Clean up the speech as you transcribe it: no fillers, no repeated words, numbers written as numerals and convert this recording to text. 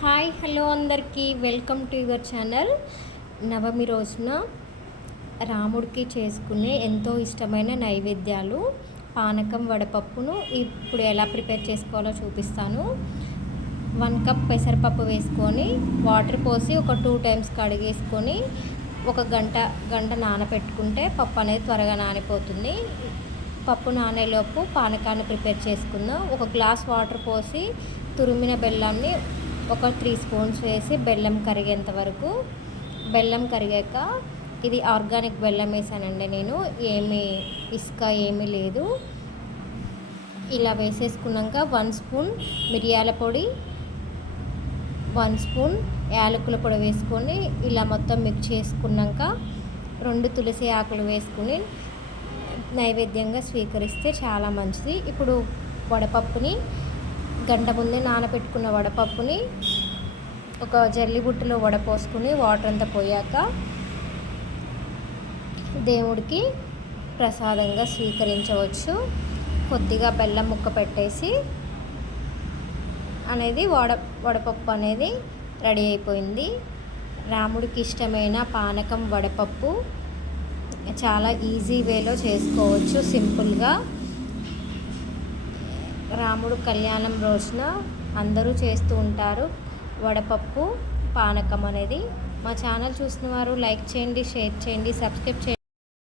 Hi hello అందరికీ welcome to your channel. Navami రోజున రాముడికి చేసుకునే ఎంతో ఇష్టమైన నైవేద్యాలు పానకం వడపప్పును ఇప్పుడు ఎలా ప్రిపేర్ చేసుకోవాలో చూపిస్తాను. 1 కప్ పెసరపప్పు వేసుకొని వాటర్ పోసి ఒక 2 టైమ్స్ కడిగేసుకొని ఒక గంట నానబెట్టుకుంటే పప్పు అనేది త్వరగా నానిపోతుంది. పప్పు నానేలోపు పానకాన్ని ప్రిపేర్ చేసుకుందాం. ఒక గ్లాస్ వాటర్ పోసి తురిమిన బెల్లాన్ని ఒక 3 స్పూన్స్ వేసి బెల్లం కరిగేంత వరకు, బెల్లం కరిగాక ఇది ఆర్గానిక్ బెల్లం వేసానండి నేను, ఏమీ ఇసుక ఏమీ లేదు. ఇలా వేసేసుకున్నాక 1 స్పూన్ మిరియాల పొడి, 1 స్పూన్ యాలకుల పొడి వేసుకొని ఇలా మొత్తం మిక్స్ చేసుకున్నాక 2 తులసి ఆకులు వేసుకుని నైవేద్యంగా స్వీకరిస్తే చాలా మంచిది. ఇప్పుడు వడపప్పుని గంట ముందే నానబెట్టుకున్న వడపప్పుని ఒక జల్లి బుట్టలో వడపోసుకుని వాటర్ అంతా పోయాక దేవుడికి ప్రసాదంగా స్వీకరించవచ్చు. కొద్దిగా బెల్లం ముక్క పెట్టేసి అనేది వడపప్పు అనేది రెడీ అయిపోయింది. రాముడికి ఇష్టమైన పానకం వడపప్పు చాలా ఈజీ వేలో చేసుకోవచ్చు, సింపుల్గా. రాముడు కళ్యాణం రోజున అందరూ చేస్తూ ఉంటారు వడపప్పు పానకం అనేది. మా ఛానల్ చూసిన వారు లైక్ చేయండి, షేర్ చేయండి, సబ్స్క్రైబ్ చేయండి.